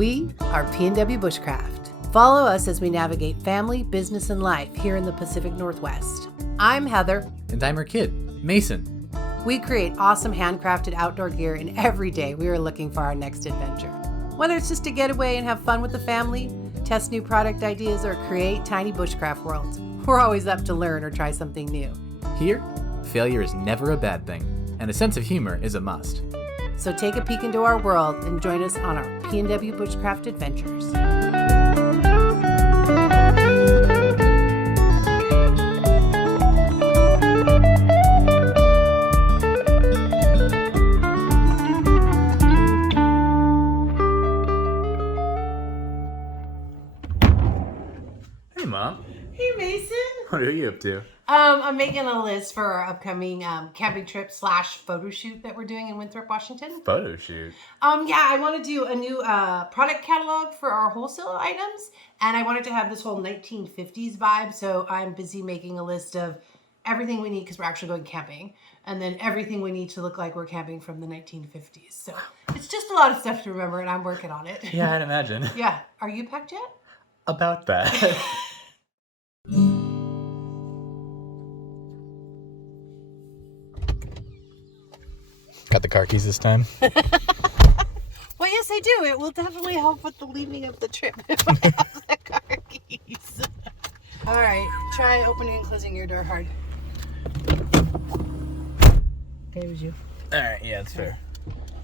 We are PNW Bushcraft. Follow us as we navigate family, business, and life here in the Pacific Northwest. I'm Heather. And I'm her kid, Mason. We create awesome handcrafted outdoor gear, and every day we are looking for our next adventure. Whether it's just to get away and have fun with the family, test new product ideas, or create tiny bushcraft worlds, we're always up to learn or try something new. Here, failure is never a bad thing, and a sense of humor is a must. So take a peek into our world and join us on our PNW Bushcraft adventures. Hey, Mom. Hey, Mason. What are you up to? I'm making a list for our upcoming camping trip / photo shoot that we're doing in Winthrop, Washington. Photo shoot? Yeah, I want to do a new product catalog for our wholesale items, and I wanted to have this whole 1950s vibe, so I'm busy making a list of everything we need because we're actually going camping, and then everything we need to look like we're camping from the 1950s. So it's just a lot of stuff to remember, and I'm working on it. Yeah, I'd imagine. Yeah. Are you packed yet? About that. Got the car keys this time? Well, yes, I do. It will definitely help with the leading of the trip if I have the car keys. All right, try opening and closing your door hard. Okay, it was you. All right, yeah, that's fair.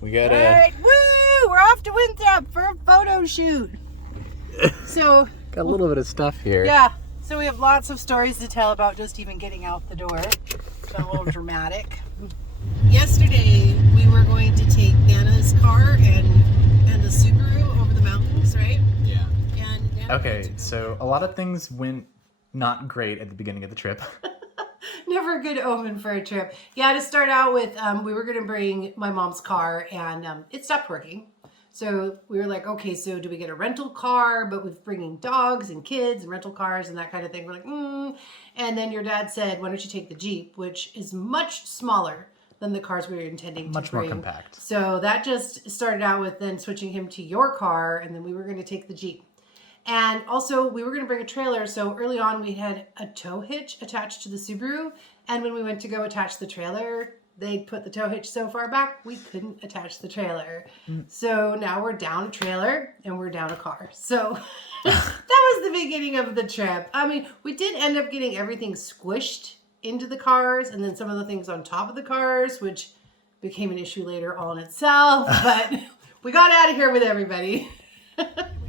We got All right, woo! We're off to Winthrop for a photo shoot. So got a little bit of stuff here. yeah, so we have lots of stories to tell about just even getting out the door. It's a little dramatic. Yesterday, we were going to take Nana's car and the Subaru over the mountains, right? Yeah. And Nana Okay, so a lot of things went not great at the beginning of the trip. never a good omen for a trip. Yeah, to start out with, we were going to bring my mom's car, and it stopped working. So we were like, okay, so do we get a rental car, but with bringing dogs and kids and rental cars and that kind of thing? We're like, And then your dad said, why don't you take the Jeep, which is much smaller than the cars we were intending to Much bring. more compact. So that just started out with then switching him to your car, and then we were going to take the Jeep. And also, we were going to bring a trailer. So early on, we had a tow hitch attached to the Subaru. And when we went to go attach the trailer, they'd put the tow hitch so far back, we couldn't attach the trailer. So now we're down a trailer and we're down a car. So that was the beginning of the trip. I mean, we did end up getting everything squished into the cars and then some of the things on top of the cars, which became an issue later all in itself. But we got out of here with everybody.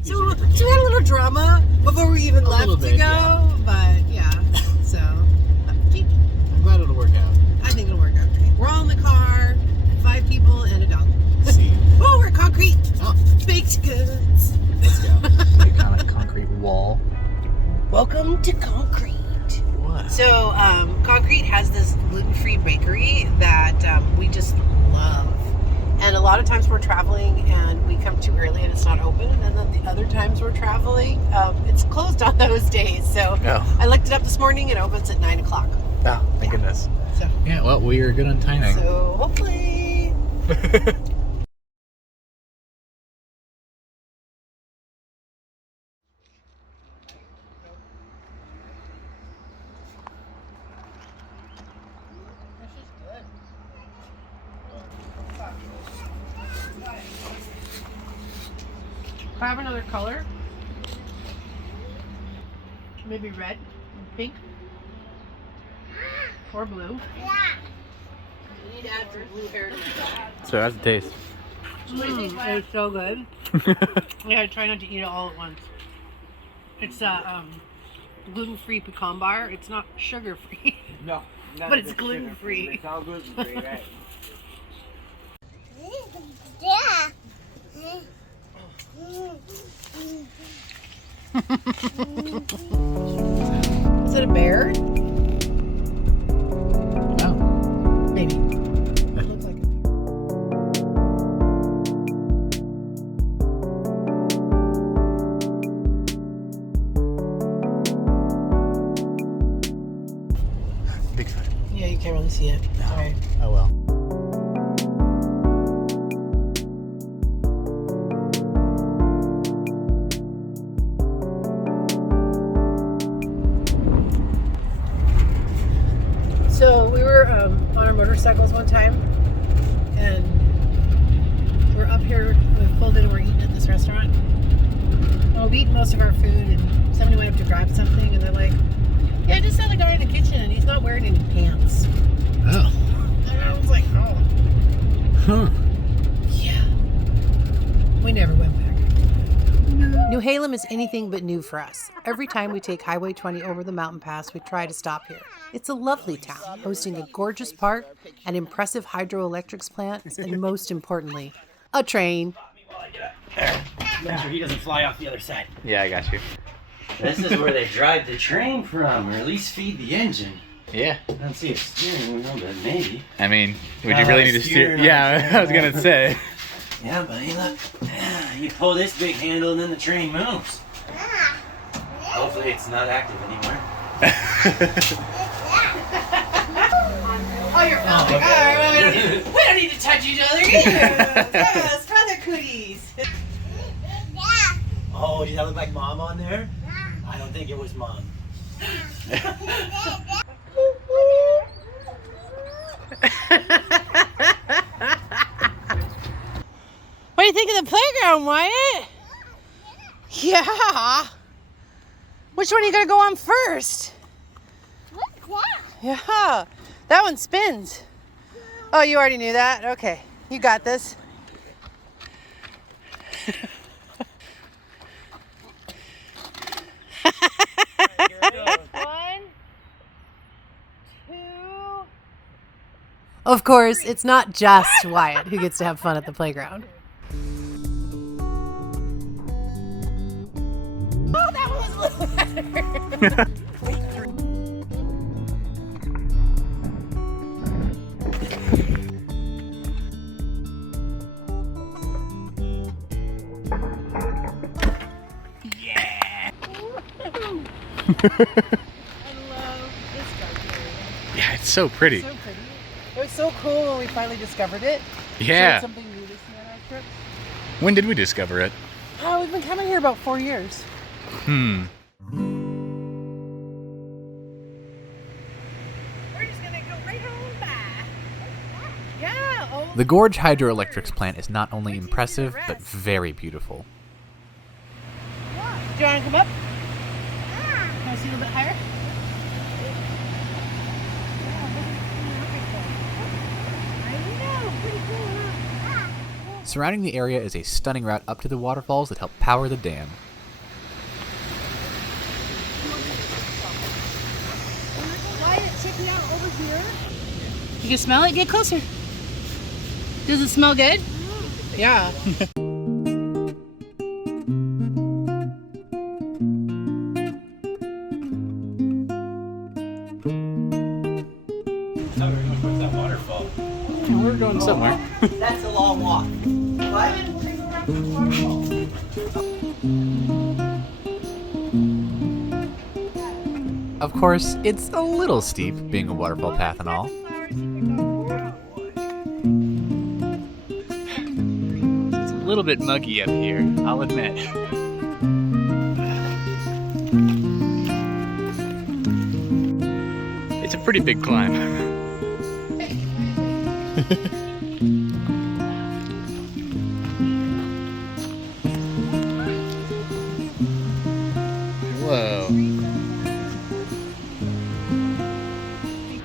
So we had a little drama before we even left to go. Yeah. But yeah, so I'm glad it'll work out. I think it'll work out great. We're all in the car, 5 people and a dog. See. Oh, we're at concrete. Oh. Baked goods. Let's go. Iconic concrete wall. Welcome to Concrete. What? So, Concrete has this gluten-free bakery that we just love. And a lot of times we're traveling and we come too early and it's not open. And then the other times we're traveling, it's closed on those days. So I looked it up this morning and it opens at 9 o'clock. Oh, thank goodness. So, yeah, well, we are good on timing. So hopefully. If I have another color, maybe red, pink, or blue. We need to add some blue hair to it. So how's it taste? It's so good. Yeah, I try not to eat it all at once. It's a gluten-free pecan bar. It's not sugar-free. No, but it's gluten-free. It's all gluten-free, right? Yeah. Is it a bear? Oh. Maybe. It looks like it. Bigfoot. Yeah, you can't really see it. No. Sorry. Oh well. So we were on our motorcycles one time, and we're up here. We pulled in and we're eating at this restaurant. Well, we eat most of our food, and somebody went up to grab something, and they're like, "Yeah, I just saw the guy in the kitchen, and he's not wearing any pants." Oh. And I was like, "Oh, Huh. yeah." We never went back. New Halem is anything but new for us. Every time we take Highway 20 over the mountain pass, we try to stop here. It's a lovely town, hosting a gorgeous park, an impressive hydroelectrics plant, and most importantly, a train. Make sure he doesn't fly off the other side. Yeah, I got you. This is where they drive the train from, or at least feed the engine. Yeah. I don't see a steering wheel, but maybe. I mean, would you really need to steer? Yeah, I was gonna say. Yeah, buddy, look. Yeah, you pull this big handle and then the train moves. Hopefully it's not active anymore. Oh, you're fine. Okay. We don't need to touch each other either. Yes, brother cooties. Oh, does that look like Mom on there? I don't think it was Mom. What do you think of the playground, Wyatt? Yeah. Which one are you going to go on first? What's that? Yeah. That one spins. Oh, you already knew that? Okay. You got this. One, two. Of course, it's not just Wyatt who gets to have fun at the playground. Oh, that one was a little better. I love this dark area. Yeah, it's so pretty. So pretty. It was so cool when we finally discovered it. Yeah. Showed something new this year on our trip. When did we discover it? Oh, we've been coming here about 4 years. Hmm. We're just gonna go right home back. Yeah. Oh. The Gorge Hydroelectrics plant is not only impressive, but very beautiful. Do you want to come up? Can I see a little bit higher? Surrounding the area is a stunning route up to the waterfalls that help power the dam. You can smell it? Get closer. Does it smell good? Yeah. So we're going towards that waterfall. We're going somewhere. That's a long walk. What? Of course, it's a little steep, being a waterfall path and all. It's a little bit muggy up here, I'll admit. It's a pretty big climb. Whoa.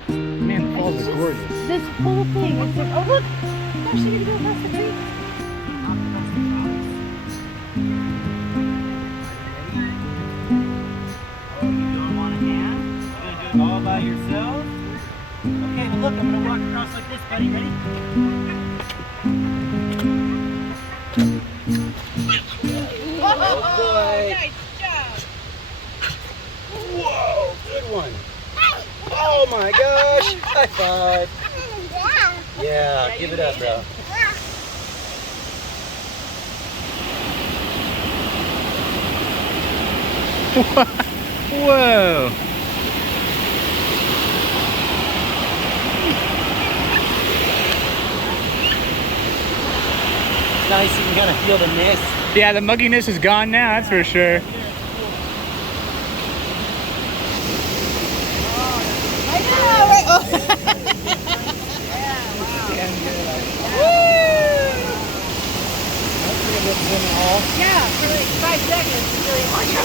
Man, the falls are gorgeous. This whole thing. It's like, oh look, I'm actually gonna go across the creek. Oh, you don't want a hand? You're going to do it all by yourself? Okay, well look, I'm going to walk across like this, buddy. Ready? Oh, boy. nice job. Whoa, good one. Oh my gosh, high five. Yeah, give it up, bro. Whoa! It's nice, you can kind of feel the mist. Yeah, the mugginess is gone now, that's for sure. I know, right? Oh. 5 seconds until you watch it.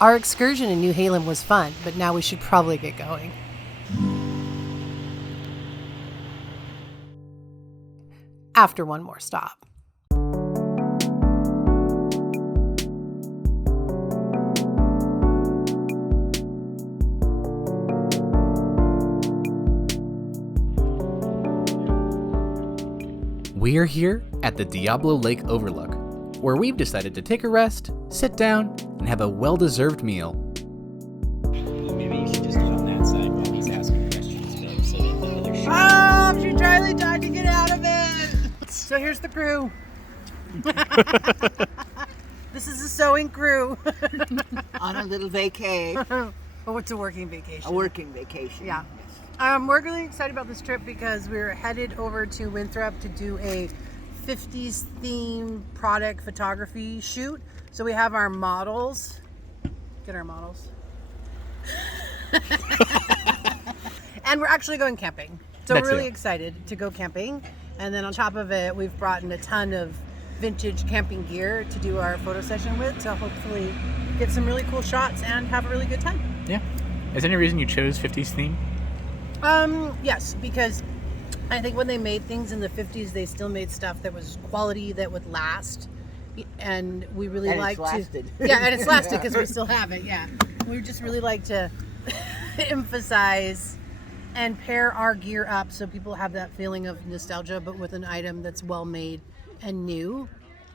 Our excursion in New Halem was fun, but now we should probably get going. After one more stop. We're here at the Diablo Lake Overlook, where we've decided to take a rest, sit down, and have a well-deserved meal. Maybe you should just get on that side while he's asking questions, so that the other shot. She tried to get out of it. So here's the crew. This is the sewing crew. On a little vacay, Oh, it's a working vacation. a working vacation. Yeah. Yes. We're really excited about this trip because we're headed over to Winthrop to do a 50s theme product photography shoot. So we have our models. Get our models. And we're actually going camping. So That's we're really it. excited to go camping. And then on top of it, we've brought in a ton of vintage camping gear to do our photo session with, to hopefully get some really cool shots and have a really good time. Yeah. Is there any reason you chose 50s theme? Yes, because I think when they made things in the 50s, they still made stuff that was quality, that would last. And we really And like it's to. lasted. Yeah, and it's lasted because we still have it. Yeah. We just really like to emphasize and pair our gear up so people have that feeling of nostalgia, but with an item that's well made and new,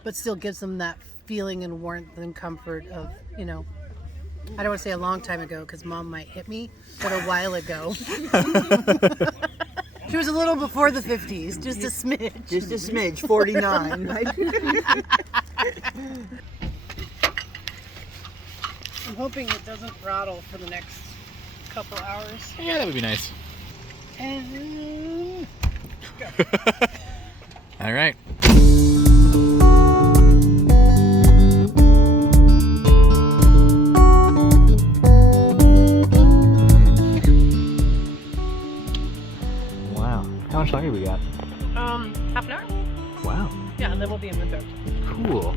but still gives them that feeling and warmth and comfort of, you know, I don't want to say a long time ago because Mom might hit me, but a while ago. She was a little before the 50s, just a smidge. Just a smidge, 49, right? I'm hoping it doesn't rattle for the next couple hours. Yeah, that would be nice. And All right. Wow. How much longer we got? half an hour? Wow. Yeah, and then we'll be in Winthrop. Cool.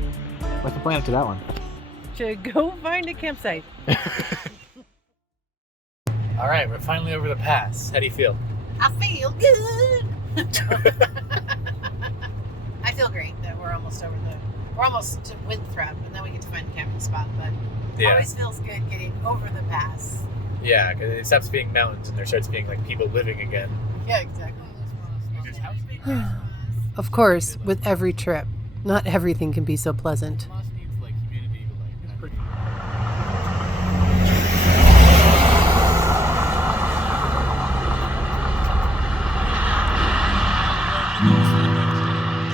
What's the plan after that one? To go find a campsite. All right, we're finally over the pass. How do you feel? I feel good. I feel great that we're almost to Winthrop, and then we get to find a camping spot. But it always feels good getting over the pass. Yeah, because it stops being mountains and there starts being like people living again. Yeah, exactly. Of course, with every trip, not everything can be so pleasant.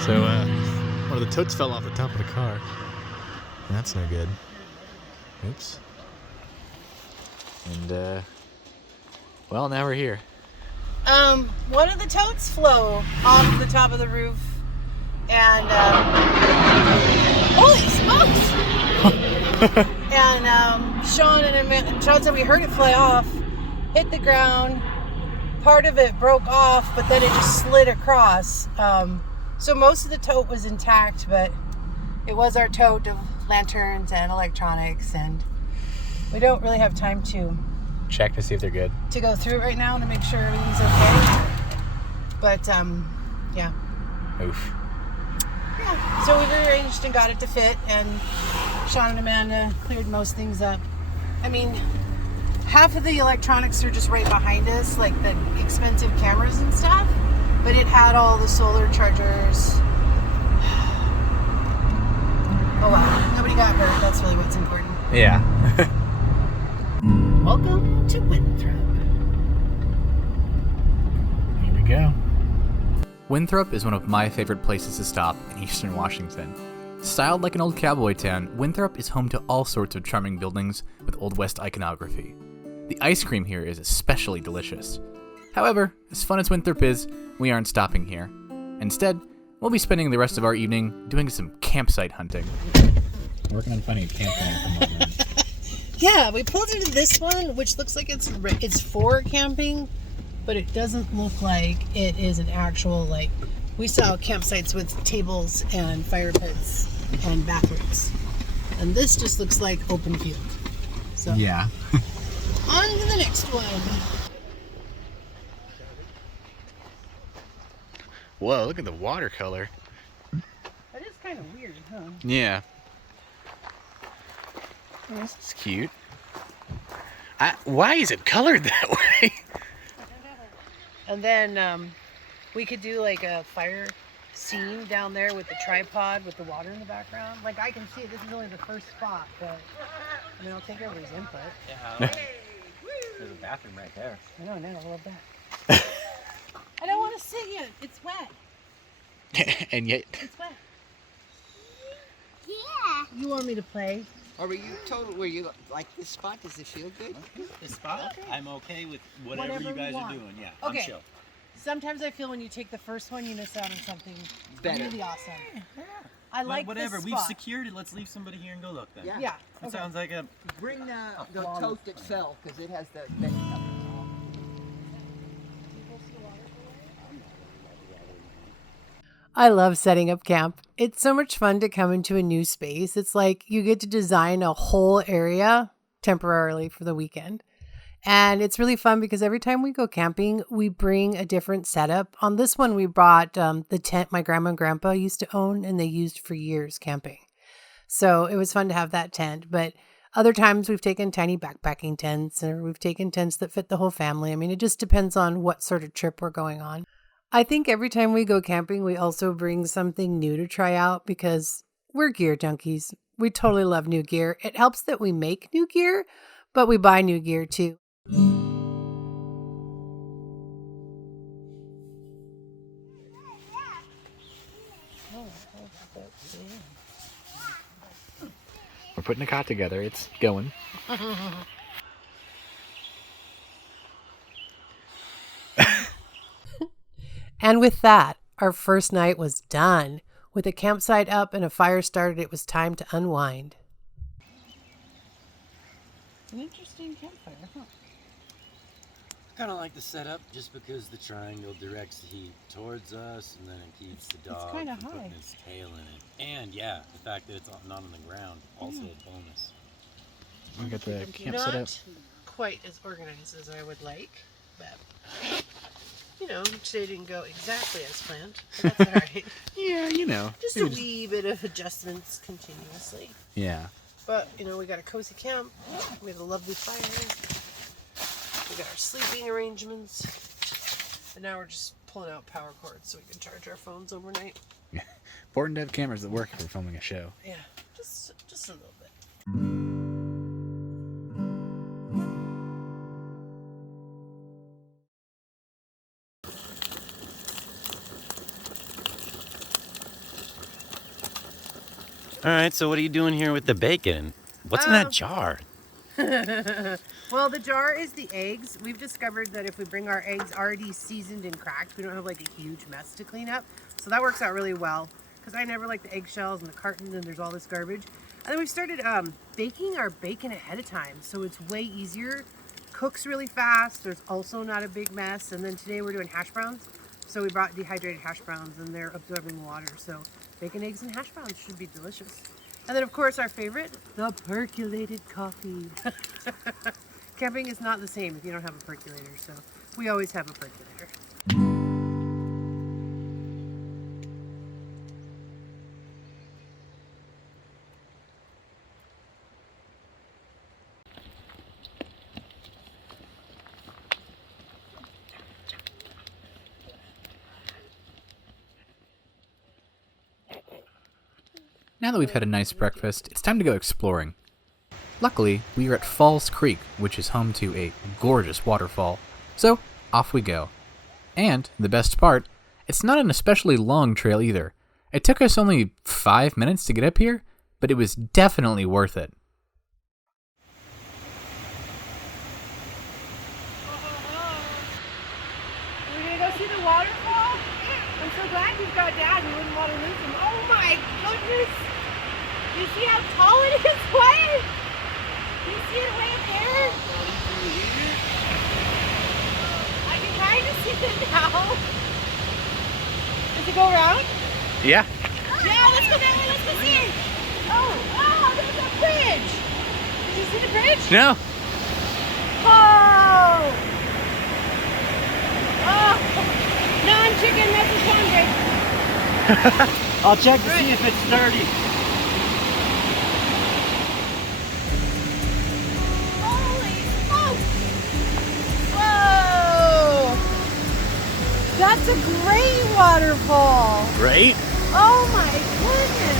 So, one of the totes fell off the top of the car. That's no good. Oops. And, well, now we're here. One of the totes flew off the top of the roof, and holy smokes! And Sean said we heard it fly off, hit the ground. Part of it broke off, but then it just slid across. So most of the tote was intact, but it was our tote of lanterns and electronics, and we don't really have time to Check to see if they're good. go through it right now to make sure everything's okay. But yeah. Oof. Yeah. So we rearranged and got it to fit, and Sean and Amanda cleared most things up. I mean, half of the electronics are just right behind us, like the expensive cameras and stuff, but it had all the solar chargers. Oh well, nobody got hurt. That's really what's important. Yeah. Welcome to Winthrop. Here we go. Winthrop is one of my favorite places to stop in eastern Washington. Styled like an old cowboy town, Winthrop is home to all sorts of charming buildings with Old West iconography. The ice cream here is especially delicious. However, as fun as Winthrop is, we aren't stopping here. Instead, we'll be spending the rest of our evening doing some campsite hunting. Working on finding a campground at the moment. Yeah, we pulled into this one, which looks like it's for camping, but it doesn't look like it is an actual, like, we saw campsites with tables and fire pits and bathrooms. And this just looks like open field. So Yeah. on to the next one. Whoa, look at the watercolor. That is kind of weird, huh? Yeah. Oh, this is cute. Why is it colored that way? And then we could do like a fire scene down there with the tripod with the water in the background. Like I can see it. This is only the first spot, but I mean, I'll take everybody's input. Yeah. There's a bathroom right there. I know, I love that. I don't want to sit yet. It's wet. And yet, It's wet. Yeah. You want me to play? Or were you like this spot? Does it feel good? This spot, I'm okay with whatever Whatever you guys you are want. doing. Yeah, Okay. I'm chill. Sometimes I feel when you take the first one, you miss out on something Better. really awesome. I like whatever. this We've spot. secured it. Let's leave somebody here and go look then. Yeah. Yeah. It Okay. sounds like a. Bring the tote that fell because it has the bench cover. I love setting up camp. It's so much fun to come into a new space. It's like you get to design a whole area temporarily for the weekend. And it's really fun because every time we go camping, we bring a different setup. On this one, we brought the tent my grandma and grandpa used to own and they used for years camping. So it was fun to have that tent. But other times we've taken tiny backpacking tents or we've taken tents that fit the whole family. I mean, it just depends on what sort of trip we're going on. I think every time we go camping, we also bring something new to try out because we're gear junkies. We totally love new gear. It helps that we make new gear, but we buy new gear too. we're putting a cot together. It's going. And with that, our first night was done. With a campsite up and a fire started, it was time to unwind. An interesting campfire, huh? Kind of like the setup just because the triangle directs the heat towards us and then it keeps the dog kinda from putting high. its tail in it. And yeah, the fact that it's not on the ground, also a bonus. We got the camp set up. Not quite as organized as I would like, but you know, today didn't go exactly as planned. But that's all right. Yeah, you know. Just a wee bit of adjustments continuously. Yeah. But, you know, we got a cozy camp. We had a lovely fire. We got our sleeping arrangements. And now we're just pulling out power cords so we can charge our phones overnight. Important to have cameras that work if we're filming a show. Yeah, just a little bit. All right, so what are you doing here with the bacon? What's in that jar? Well, the jar is the eggs. We've discovered that if we bring our eggs already seasoned and cracked, we don't have like a huge mess to clean up. So that works out really well because I never like the eggshells and the cartons and there's all this garbage. And then we started baking our bacon ahead of time. So it's way easier, cooks really fast. There's also not a big mess. And then today we're doing hash browns. So we brought dehydrated hash browns and they're absorbing water. So bacon, eggs, and hash browns should be delicious. And then, of course, our favorite, the percolated coffee. Camping is not the same if you don't have a percolator, so we always have a percolator. Now that we've had a nice breakfast, it's time to go exploring. Luckily, we are at Falls Creek, which is home to a gorgeous waterfall. So, off we go. And, the best part, it's not an especially long trail either. It took us only 5 minutes to get up here, but it was definitely worth it. We're gonna go see the waterfall? I'm so glad you've got Dad. We wouldn't want to lose him. Oh my goodness! You see how tall it is, Wyatt? You see it way up there? I can kind of see it now. Does it go around? Yeah. Yeah, let's go that way. Let's go see. Oh, there's a bridge. Did you see the bridge? No. Oh! Non-chicken message hungry. I'll check to see if it's sturdy. Holy smokes! Whoa! That's a great waterfall. Right? Oh my goodness!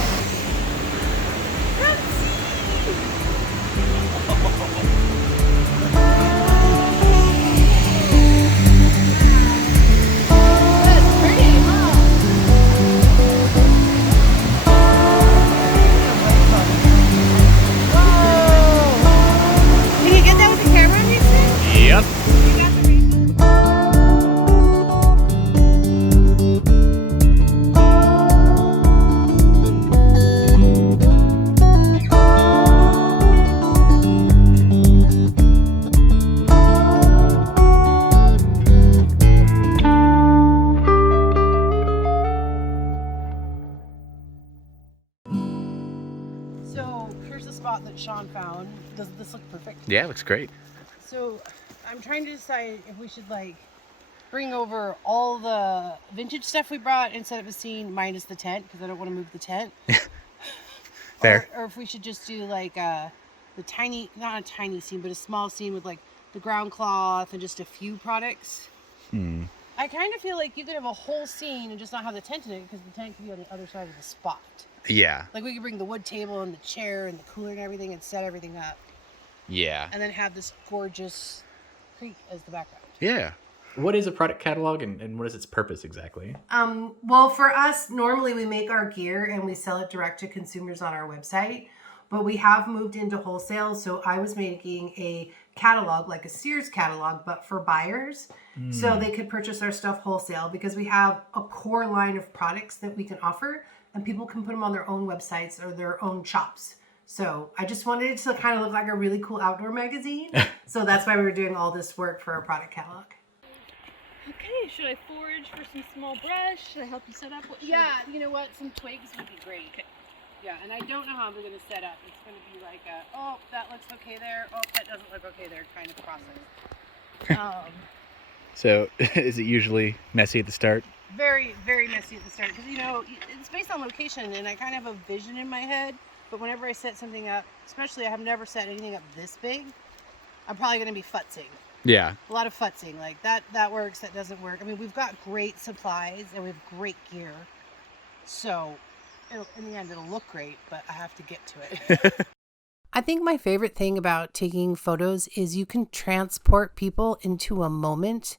That's pretty, huh? Whoa! Can you get that with the camera, Mason? Yep. You got the Mason? So here's the spot that Sean found. Doesn't this look perfect? Yeah, it looks great. So I'm trying to decide if we should like bring over all the vintage stuff we brought and set up a scene minus the tent because I don't want to move the tent. Fair. Or if we should just do like the tiny, not a tiny scene, but a small scene with like the ground cloth and just a few products. I kind of feel like you could have a whole scene and just not have the tent in it because the tent could be on the other side of the spot. Yeah. Like we could bring the wood table and the chair and the cooler and everything and set everything up Yeah. and then have this gorgeous creek as the background. Yeah. What is a product catalog and what is its purpose exactly? Well, for us, normally we make our gear and we sell it direct to consumers on our website, but we have moved into wholesale. So I was making a catalog, like a Sears catalog, but for buyers. So they could purchase our stuff wholesale because we have a core line of products that we can offer and people can put them on their own websites or their own shops. So I just wanted it to kind of look like a really cool outdoor magazine. So that's why we were doing all this work for our product catalog. Okay, should I forage for some small brush? Should I help you set up? What should I Yeah, you know what? Some twigs would be great. Okay. Yeah, and I don't know how I'm going to set up. It's going to be like a, oh, that looks okay there. Oh, that doesn't look okay there kind of process. So is it usually messy at the start? Very, very messy at the start because, you know, it's based on location and I kind of have a vision in my head. But whenever I set something up, especially I have never set anything up this big, I'm probably going to be futzing. Yeah. A lot of futzing. Like that works, that doesn't work. I mean, we've got great supplies and we have great gear. So in the end, it'll look great, but I have to get to it. I think my favorite thing about taking photos is you can transport people into a moment.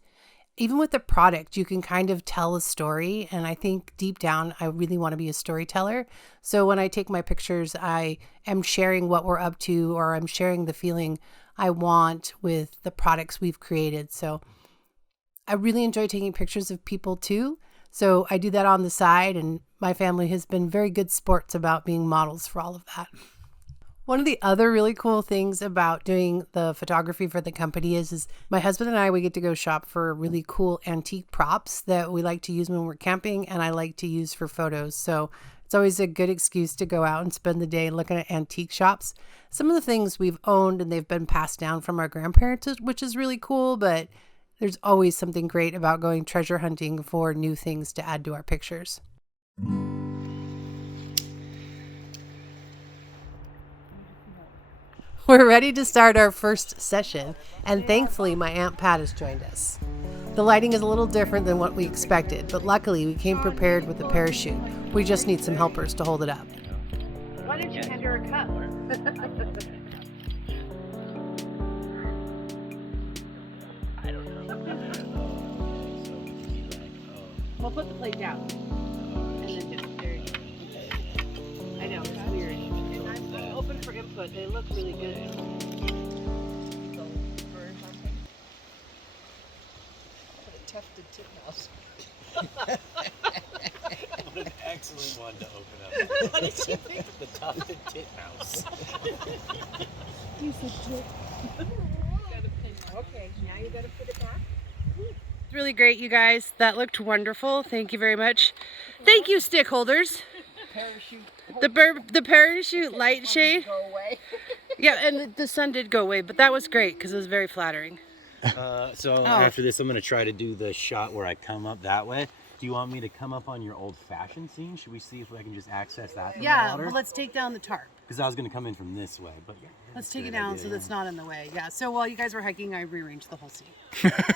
Even with the product, you can kind of tell a story. And I think deep down, I really want to be a storyteller. So when I take my pictures, I am sharing what we're up to, or I'm sharing the feeling I want with the products we've created. So I really enjoy taking pictures of people too. So I do that on the side, and my family has been very good sports about being models for all of that. One of the other really cool things about doing the photography for the company is my husband and I, we get to go shop for really cool antique props that we like to use when we're camping and I like to use for photos. So it's always a good excuse to go out and spend the day looking at antique shops. Some of the things we've owned and they've been passed down from our grandparents, which is really cool, but there's always something great about going treasure hunting for new things to add to our pictures. We're ready to start our first session, and thankfully my Aunt Pat has joined us. The lighting is a little different than what we expected, but luckily we came prepared with a parachute. We just need some helpers to hold it up. Why don't you hand her a cup? I don't know. We'll put the plate down. And then just, there you go. I know, it's weird. And I'm open for input. They look really good. Put a tufted titmouse. What an excellent one to open up. Why did you pick the tufted tit mouse? You said tit. Okay, now you gotta put it back. It's really great, you guys. That looked wonderful. Thank you very much. Thank you, stick holders. Parachute. The parachute light shade. Go away. Yeah, and the sun did go away, but that was great because it was very flattering. After this, I'm gonna try to do the shot where I come up that way. Do you want me to come up on your old-fashioned scene? Should we see if I can just access that from the Yeah, water? but let's take down the tarp. Because I was gonna come in from this way, but yeah. Let's take it down so that's not in the way. Yeah, so while you guys were hiking, I rearranged the whole scene.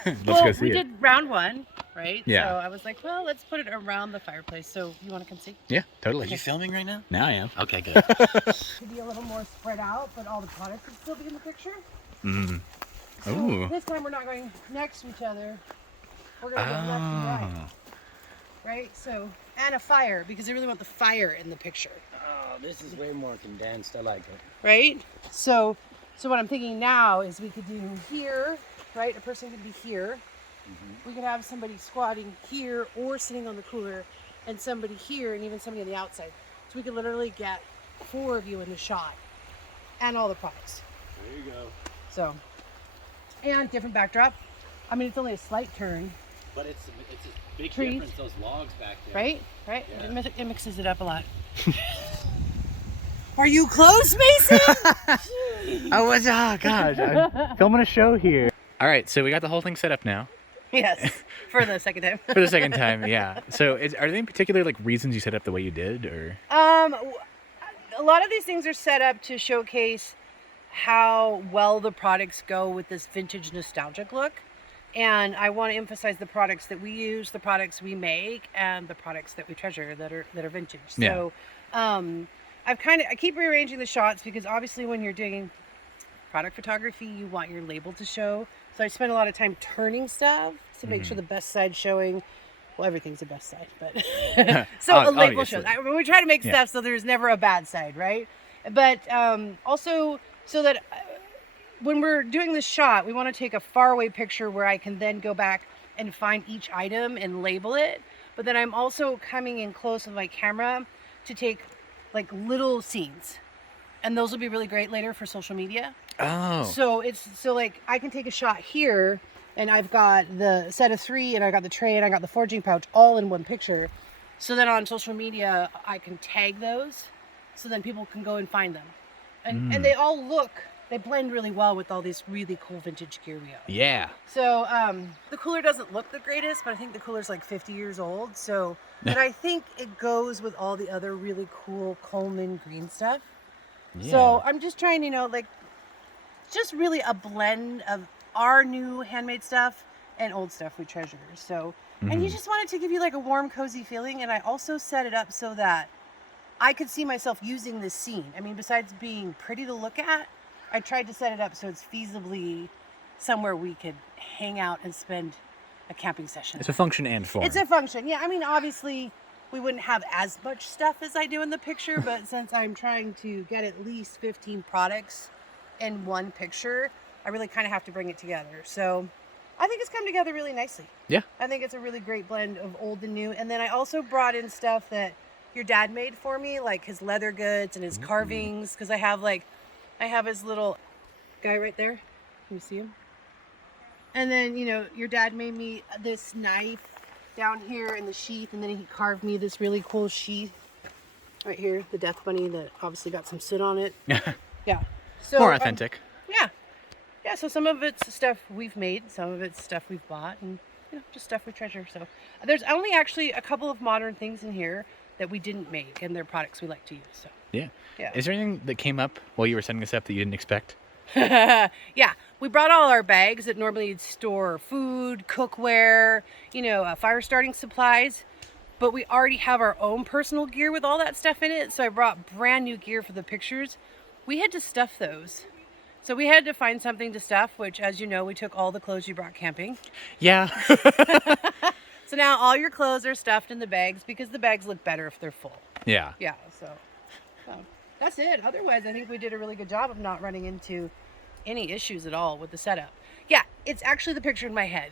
Let's go see we it. did round one, right? Yeah. So I was like, well, let's put it around the fireplace. So you want to come see? Yeah, totally. Are you filming right now? Now I am. Okay, good. To be a little more spread out, but all the products would still be in the picture. Mm. So Ooh. this time we're not going next to each other. We're going to go left and right. Oh. Right? So, and a fire, because I really want the fire in the picture. Oh, this is way more condensed. I like it. Right? So what I'm thinking now is we could do here, right? A person could be here. We could have somebody squatting here or sitting on the cooler, and somebody here, and even somebody on the outside. So we could literally get 4 of you in the shot, and all the products. There you go. So, and different backdrop. I mean, it's only a slight turn, But it's a big Trees. difference, those logs back there. right? Right? Yeah. It mixes it up a lot. Are you close, Mason? Oh gosh, I'm filming a show here. All right, so we got the whole thing set up now Yes, for the second time. for the second time. Yeah. So, are there any particular like reasons you set up the way you did, or? A lot of these things are set up to showcase how well the products go with this vintage nostalgic look. And I want to emphasize the products that we use, the products we make, and the products that we treasure that are vintage. Yeah. So I keep rearranging the shots because obviously when you're doing product photography, you want your label to show. So I spend a lot of time turning stuff to make sure the best side's showing. Well, everything's the best side, but so a label obviously. shows. We try to make stuff so there's never a bad side, right? But also so that when we're doing this shot, we want to take a faraway picture where I can then go back and find each item and label it. But then I'm also coming in close with my camera to take like little scenes, and those will be really great later for social media. Oh. So like I can take a shot here, and I've got the set of 3, and I got the tray, and I got the foraging pouch all in one picture. So then on social media, I can tag those, so then people can go and find them, and they blend really well with all these really cool vintage gear we own. Yeah. So the cooler doesn't look the greatest, but I think the cooler's like 50 years old. So, but I think it goes with all the other really cool Coleman green stuff. Yeah. So I'm just trying, like just really a blend of our new handmade stuff and old stuff we treasure. So, and you just wanted to give you like a warm, cozy feeling. And I also set it up so that I could see myself using this scene. I mean, besides being pretty to look at, I tried to set it up so it's feasibly somewhere we could hang out and spend a camping session. It's a function and form. It's a function. Yeah, I mean, obviously, we wouldn't have as much stuff as I do in the picture, but since I'm trying to get at least 15 products in one picture, I really kind of have to bring it together. So I think it's come together really nicely. Yeah. I think it's a really great blend of old and new. And then I also brought in stuff that your dad made for me, like his leather goods and his carvings, because I have his little guy right there. Can you see him? And then, your dad made me this knife down here in the sheath, and then he carved me this really cool sheath right here, the death bunny that obviously got some soot on it. Yeah. So More authentic. Yeah, so some of it's stuff we've made, some of it's stuff we've bought, and just stuff we treasure. So there's only actually a couple of modern things in here that we didn't make, and they're products we like to use. So Yeah. Yeah. Is there anything that came up while you were setting this up that you didn't expect? Yeah, we brought all our bags that normally you'd store food, cookware, fire starting supplies, but we already have our own personal gear with all that stuff in it. So I brought brand new gear for the pictures. We had to stuff those. So we had to find something to stuff, which, as you know, we took all the clothes you brought camping. Yeah. So now all your clothes are stuffed in the bags because the bags look better if they're full. Yeah. Yeah, so that's it. Otherwise, I think we did a really good job of not running into any issues at all with the setup. Yeah, it's actually the picture in my head,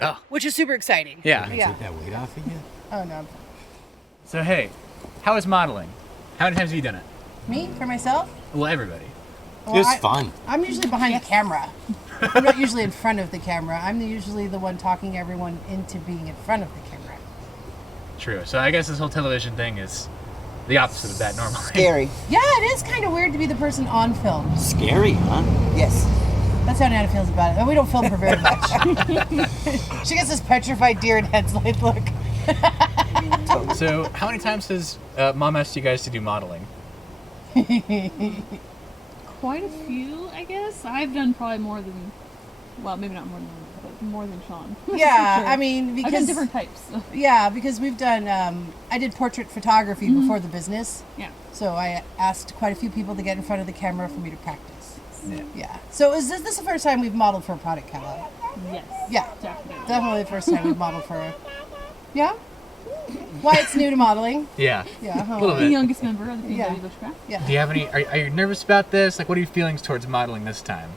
Oh. which is super exciting. Yeah. Yeah. Take that weight off of you? Oh, no. So hey, how is modeling? How many times have you done it? Me, for myself? Well, everybody. It was fun. I'm usually behind the camera. I'm not usually in front of the camera. I'm usually the one talking everyone into being in front of the camera. True. So I guess this whole television thing is the opposite of that normally. Scary. Yeah, it is kind of weird to be the person on film. Scary, huh? Yes. That's how Nana feels about it. We don't film her very much. She gets this petrified deer in headlight look. So how many times has Mom asked you guys to do modeling? Quite a few, I guess. I've done probably more than, well, maybe not more than one, but more than Sean. Yeah, Sure. I mean, because... I've done different types. So. Yeah, because we've done, I did portrait photography before the business. Yeah. So I asked quite a few people to get in front of the camera for me to practice. Yeah. Yeah. So is this the first time we've modeled for a product catalog? Yes. Yeah. Definitely. Definitely the first time we've modeled for a... Yeah? Why it's new to modeling? Yeah. Yeah. A little The bit. youngest member of the Yeah. PNWBUSHCRAFT. Yeah. Do you have any? Are you nervous about this? Like, what are your feelings towards modeling this time?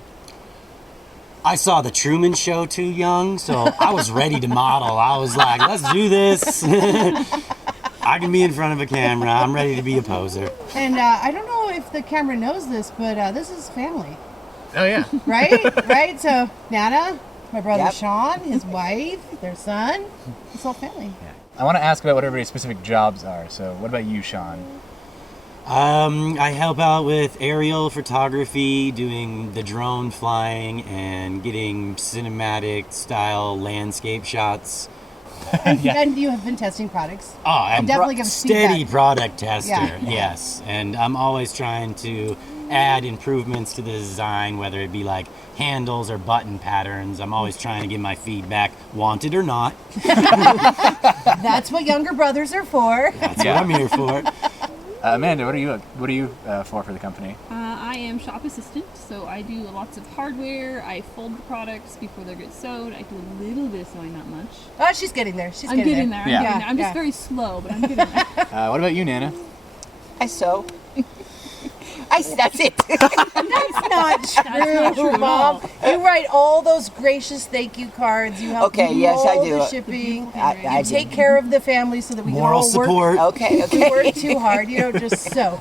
I saw the Truman Show too young, so I was ready to model. I was like, let's do this. I can be in front of a camera. I'm ready to be a poser. And I don't know if the camera knows this, but this is family, Oh yeah. right? Right? So Nana, my brother Yep. Sean, his wife, their son, it's all family. I want to ask about what everybody's specific jobs are. So, what about you, Sean? I help out with aerial photography, doing the drone flying and getting cinematic style landscape shots. And you have been testing products. Oh, I'm definitely give us steady feedback. product tester. Yeah. Yes, and I'm always trying to add improvements to the design, whether it be like handles or button patterns. I'm always trying to give my feedback, wanted or not. That's what younger brothers are for. That's what I'm here for. Amanda, what are you for the company? I am shop assistant, so I do lots of hardware. I fold the products before they get sewed. I do a little bit of sewing, not much. Oh, she's getting there. She's I'm getting there. I'm Yeah. getting there. I'm just Yeah. very slow, but I'm getting there. What about you, Nana? I sew. That's it. That's not true, not true at Mom. all. You write all those gracious thank you cards. You help Okay, do yes, I all do. the shipping. I You take care of the family so that we Moral can all work. support. Okay, You okay. work too hard. You don't just sew.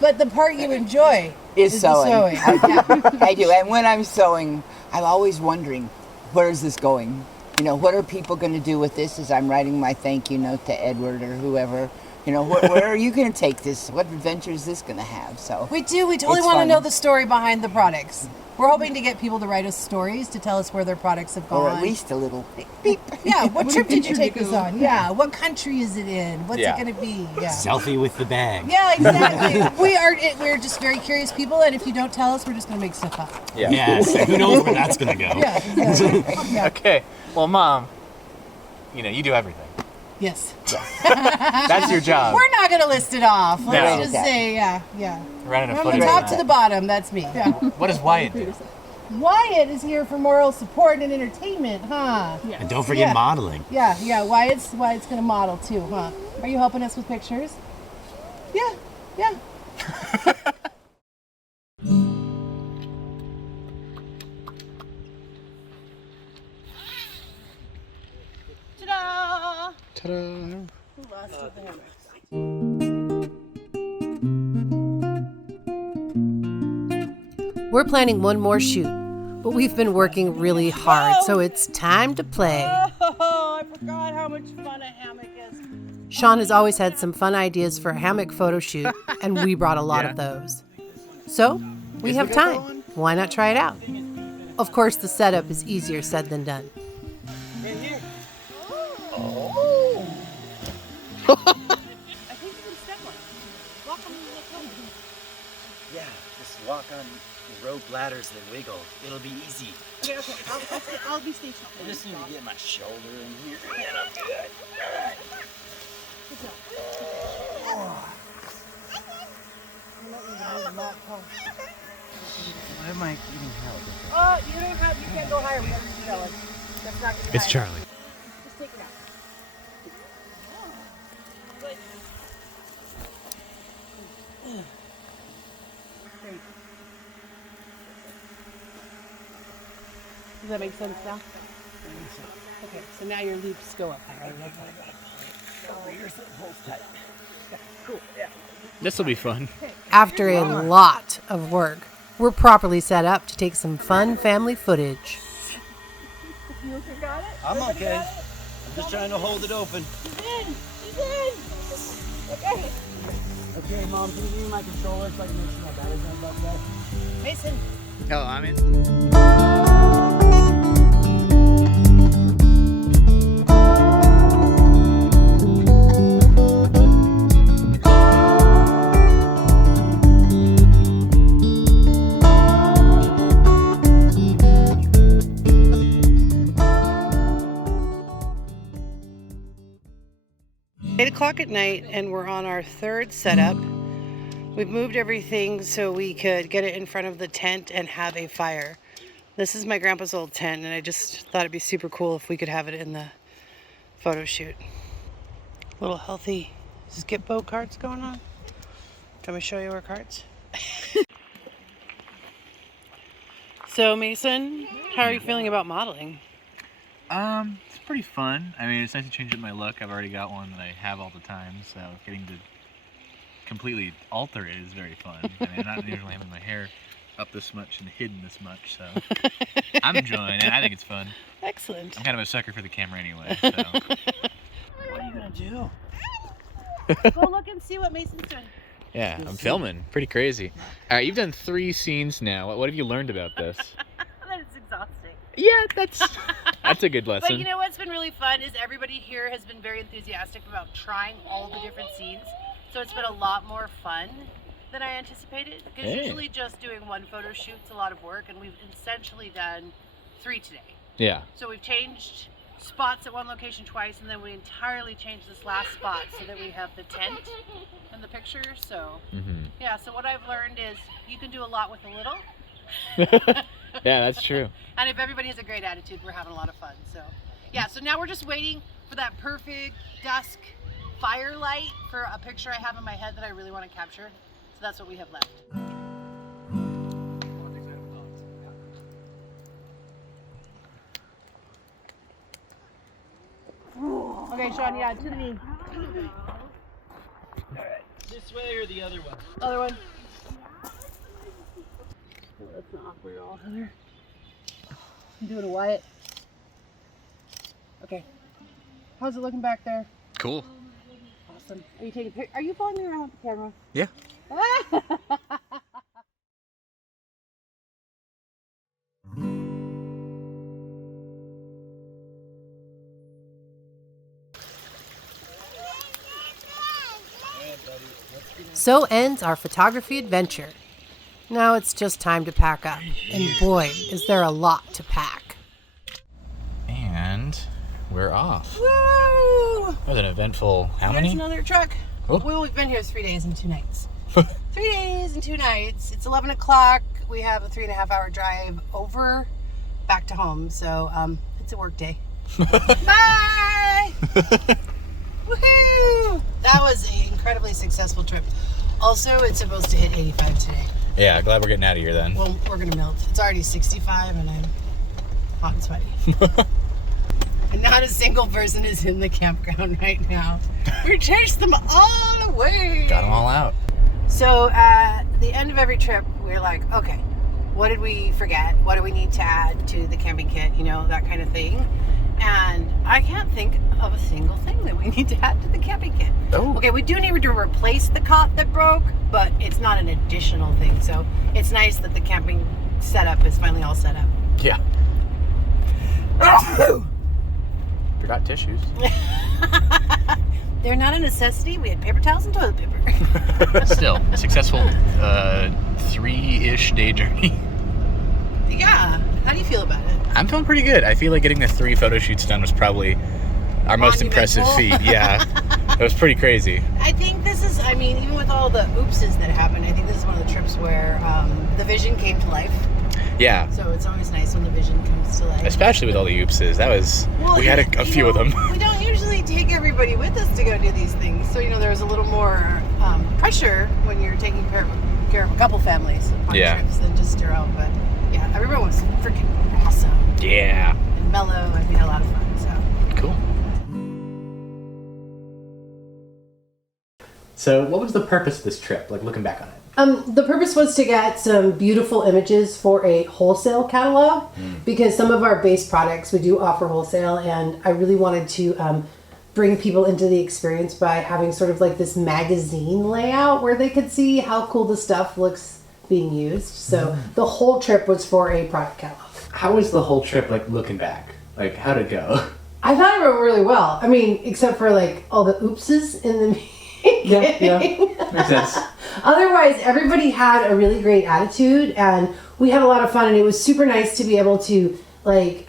But the part you enjoy Is the sewing. sewing. Yeah. I do. And when I'm sewing, I'm always wondering, where is this going? You know, what are people going to do with this as I'm writing my thank you note to Edward or whoever? You know, where are you going to take this? What adventure is this going to have? So We do. We totally It's want to fun. know the story behind the products. We're hoping to get people to write us stories to tell us where their products have or gone. at least a little beep. Yeah, what trip did you adventure take to us go. on? Yeah, what country is it in? What's Yeah. it going to be? Yeah. Selfie with the bag. Yeah, exactly. We're just very curious people, and if you don't tell us, we're just going to make stuff up. Yes. Who knows where that's gonna go? Yeah, exactly. Yeah. Okay. Well, Mom, you do everything. Yes. That's your job. We're not going to list it off. Let's No. just say, yeah. Running a From the footage. top to the bottom, that's me. Yeah. What does Wyatt do? Wyatt is here for moral support and entertainment, huh? And don't forget Yeah. modeling. Yeah, yeah. Wyatt's going to model too, huh? Are you helping us with pictures? Yeah, yeah. Ta-da! Ta-da. We're planning one more shoot, but we've been working really hard, so it's time to play. Oh, I forgot how much fun a hammock is. Sean has always had some fun ideas for a hammock photo shoot, and we brought a lot of those. So, we have time. Why not try it out? Of course, the setup is easier said than done. I think you can step on it. Walk on the little Yeah, just walk on rope ladders that wiggle. It'll be easy. Okay, okay. I'll be stationary. I just need to get my shoulder in here. And I'm good. All right. Why am I getting help? You can't go higher. We gotta keep going. That's not gonna be It's high. Charlie. Just take it out. Does that make sense now? Okay, so now your loops go up higher. This will be fun. After a lot of work, we're properly set up to take some fun family footage. I'm okay. I'm just trying to hold it open. She's in. Okay. Okay, Mom, can you give me my controller so I can make sure my battery's not about that? Mason. Oh, I'm in. Eight o'clock at night, and we're on our third setup. We've moved everything so we could get it in front of the tent and have a fire. This is my grandpa's old tent, and I just thought it'd be super cool if we could have it in the photo shoot. Little healthy skip boat carts going on. Can we show you our carts? So Mason, how are you feeling about modeling? It's pretty fun. I mean, it's nice to change up my look. I've already got one that I have all the time, so getting to completely alter it is very fun. I mean, I'm not usually having my hair up this much and hidden this much, so I'm enjoying it. I think it's fun. Excellent. I'm kind of a sucker for the camera anyway, so. What are you gonna do? Go look and see what Mason's doing. Yeah, I'm filming. Pretty crazy. All right, you've done 3 scenes now. What have you learned about this? That is exhausting. Yeah, that's a good lesson. But you know what's been really fun is everybody here has been very enthusiastic about trying all the different scenes. So it's been a lot more fun than I anticipated. Because Hey. usually just doing one photo shoot's a lot of work, and we've essentially done 3 today. Yeah. So we've changed spots at one location twice, and then we entirely changed this last spot so that we have the tent in the picture. So yeah, so what I've learned is you can do a lot with a little. Yeah, that's true. And if everybody has a great attitude, we're having a lot of fun. So yeah, so now we're just waiting for that perfect dusk firelight for a picture I have in my head that I really want to capture. So that's what we have left. Okay, Sean, yeah, to the knee. This way or the other one? Other one. That's not awkward at all, Heather. I'm doing a Wyatt. Okay. How's it looking back there? Cool. Awesome. Are you taking pictures? Are you following me around with the camera? Yeah. So ends our photography adventure. Now it's just time to pack up. And boy, is there a lot to pack. And we're off. Woo! That was an eventful, how Here's many? another truck. Oh. Well, we've been here 3 days and 2 nights. 3 days and 2 nights. It's 11 o'clock. We have a 3.5 hour drive over back to home. So it's a work day. Bye! Woohoo! That was an incredibly successful trip. Also, it's supposed to hit 85 today. Yeah, glad we're getting out of here then. Well, we're gonna melt. It's already 65 and I'm hot and sweaty. And not a single person is in the campground right now. We chased them all away. Got them all out. So at the end of every trip, we're like, okay, what did we forget? What do we need to add to the camping kit? You know, that kind of thing. And I can't think of a single thing that we need to add to the camping kit. Oh. Okay, we do need to replace the cot that broke, but it's not an additional thing. So it's nice that the camping setup is finally all set up. Yeah. Forgot tissues. They're not a necessity. We had paper towels and toilet paper. Still, a successful 3-ish day journey. Yeah. How do you feel about it? I'm feeling pretty good. I feel like getting the 3 photo shoots done was probably our most impressive feat. Yeah. It was pretty crazy. I think this is, I mean, even with all the oopses that happened, I think this is one of the trips where the vision came to life. Yeah. So it's always nice when the vision comes to life. Especially with all the oopses. That was, Well, we had a few of them. We don't usually take everybody with us to go do these things. So, you know, there's a little more pressure when you're taking care of a couple families on trips than just your own. But yeah, everyone was freaking awesome. Yeah. And mellow, and we had a lot of fun, so. Cool. So what was the purpose of this trip, like looking back on it? The purpose was to get some beautiful images for a wholesale catalog because some of our base products we do offer wholesale, and I really wanted to bring people into the experience by having sort of like this magazine layout where they could see how cool the stuff looks being used. So the whole trip was for a product catalog. How was the whole trip, like looking back? Like, how'd it go? I thought it went really well. I mean, except for like all the oopses in the beginning. Yeah, makes sense. Otherwise, everybody had a really great attitude, and we had a lot of fun, and it was super nice to be able to like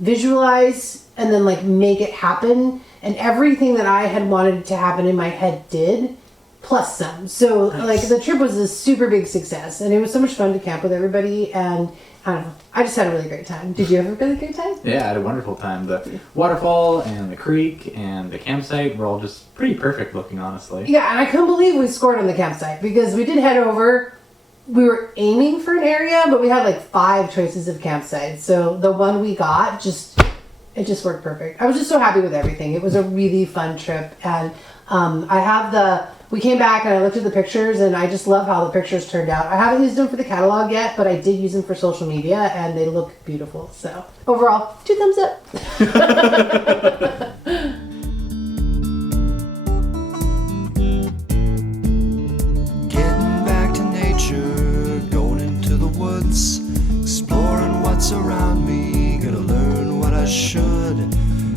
visualize and then like make it happen. And everything that I had wanted to happen in my head did, plus some. So like the trip was a super big success, and it was so much fun to camp with everybody, and I don't know, I just had a really great time. Did you have a really great time? Yeah, I had a wonderful time. The waterfall and the creek and the campsite were all just pretty perfect looking, honestly. Yeah, and I couldn't believe we scored on the campsite because we did head over. We were aiming for an area, but we had like 5 choices of campsites. So the one we got it just worked perfect. I was just so happy with everything. It was a really fun trip, and we came back and I looked at the pictures, and I just love how the pictures turned out. I haven't used them for the catalog yet, but I did use them for social media, and they look beautiful. So overall, 2 thumbs up. Getting back to nature, going into the woods, exploring what's around me, gonna learn what I should.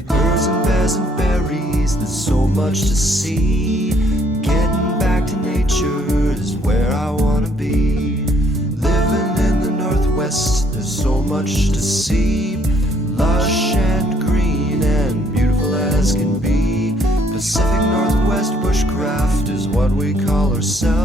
Birds and bears and berries, there's so much to see. Getting back to nature is where I wanna be. Living in the Northwest, there's so much to see. Lush and green and beautiful as can be. Pacific Northwest bushcraft is what we call ourselves.